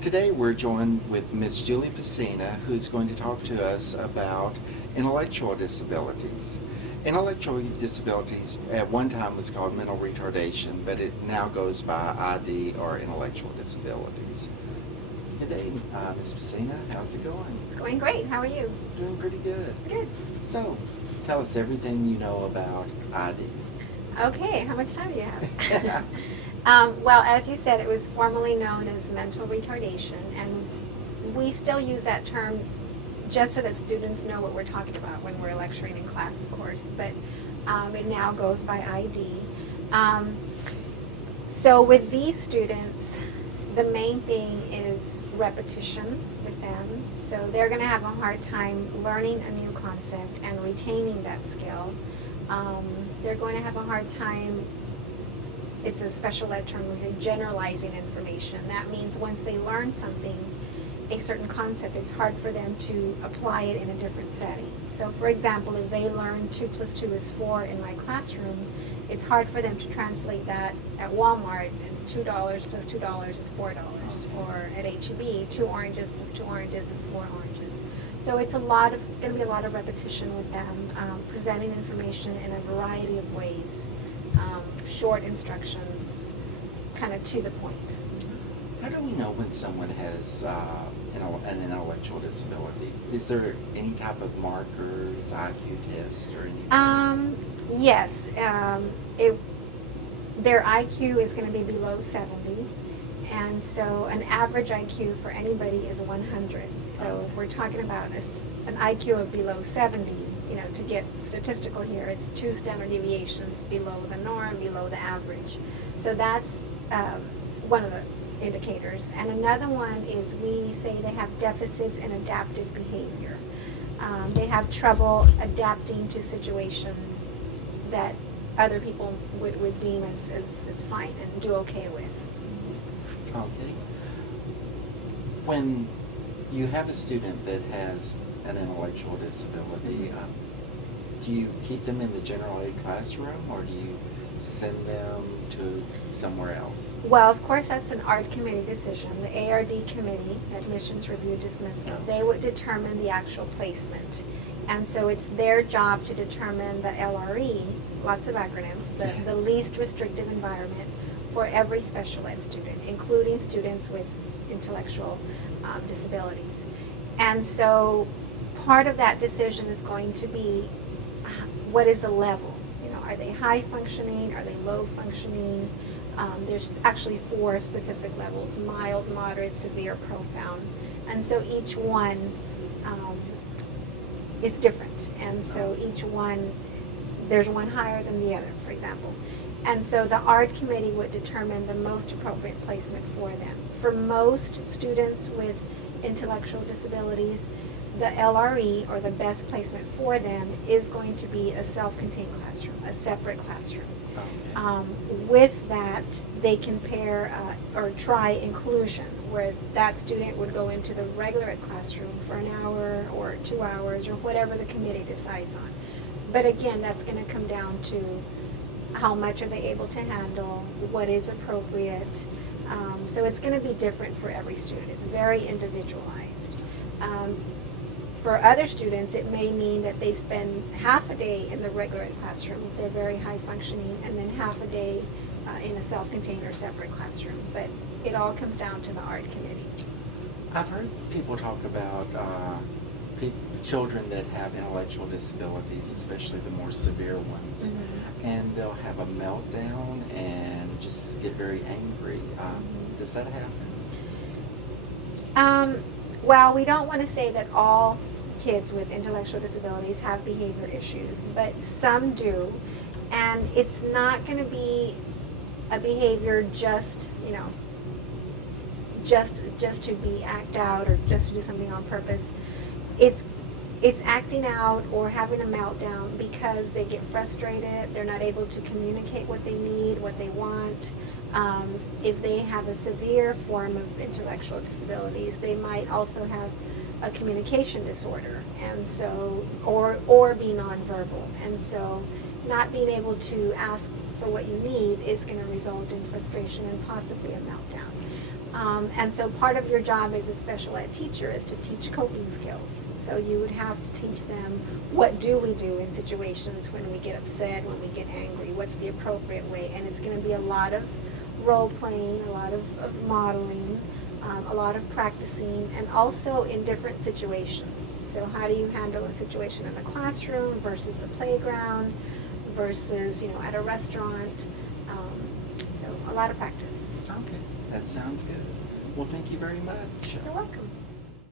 Today we're joined with Ms. Julie Pecina, who's going to talk to us about intellectual disabilities. Intellectual disabilities at one time was called mental retardation, but it now goes by ID or intellectual disabilities. Today, Ms. Pecina, how's it going? It's going great. How are you? Doing pretty good. Good. So, tell us everything you know about ID. Okay, how much time do you have? Well, as you said, it was formerly known as mental retardation, and we still use that term just so that students know what we're talking about when we're lecturing in class, of course, but it now goes by ID. So with these students, the main thing is repetition with them. So they're going to have a hard time learning a new concept and retaining that skill. They're going to have a hard time, it's a special ed term, we say generalizing information. That means once they learn something, a certain concept, it's hard for them to apply it in a different setting. So for example, if they learn 2 plus 2 is 4 in my classroom, it's hard for them to translate that at Walmart, and $2 plus $2 is $4. Or at H-E-B, 2 oranges plus 2 oranges is 4 oranges. So it's going to be a lot of repetition with them, presenting information in a variety of ways, short instructions, kind of to the point. How do we know when someone has an intellectual disability? Is there any type of markers, IQ tests, or anything? Yes. Their IQ is going to be below 70. And so an average IQ for anybody is 100. So if we're talking about an IQ of below 70, to get statistical here, it's 2 standard deviations below the norm, below the average. So that's one of the indicators. And another one is we say they have deficits in adaptive behavior. They have trouble adapting to situations that other people would deem as fine and do okay with. Okay. When you have a student that has an intellectual disability, do you keep them in the general ed classroom, or do you send them to somewhere else? Well, of course, that's an art committee decision. The ARD committee, admissions review dismissal, they would determine the actual placement. And so it's their job to determine the LRE, lots of acronyms, the least restrictive environment for every special ed student, including students with intellectual disabilities. And so part of that decision is going to be what is the level? Are they high functioning? Are they low functioning? There's actually 4 specific levels: mild, moderate, severe, profound. And so each one is different. And so each one, there's one higher than the other, for example. And so the art committee would determine the most appropriate placement for them. For most students with intellectual disabilities, the LRE, or the best placement for them, is going to be a self-contained classroom, a separate classroom. Okay. With that, they can pair or try inclusion, where that student would go into the regular ed classroom for an hour or 2 hours or whatever the committee decides on. But again, that's going to come down to how much are they able to handle, what is appropriate. So it's going to be different for every student. It's very individualized. For other students, it may mean that they spend half a day in the regular ed classroom if they're very high functioning, and then half a day in a self-contained or separate classroom. But it all comes down to the art committee. I've heard people talk about children that have intellectual disabilities, especially the more severe ones, and they'll have a meltdown and just get very angry. Does that happen? Well, we don't want to say that all kids with intellectual disabilities have behavior issues, but some do, and it's not going to be a behavior just to be act out or just to do something on purpose. It's acting out or having a meltdown because they get frustrated, they're not able to communicate what they need, what they want. If they have a severe form of intellectual disabilities, they might also have a communication disorder, and so, or be nonverbal. And so not being able to ask for what you need is going to result in frustration and possibly a meltdown. And so part of your job as a special ed teacher is to teach coping skills. So you would have to teach them, what do we do in situations when we get upset, when we get angry, what's the appropriate way, and it's going to be a lot of role playing, a lot of modeling, a lot of practicing, and also in different situations. So how do you handle a situation in the classroom versus the playground versus, at a restaurant? So a lot of practice. Okay, that sounds good. Well, thank you very much. You're welcome.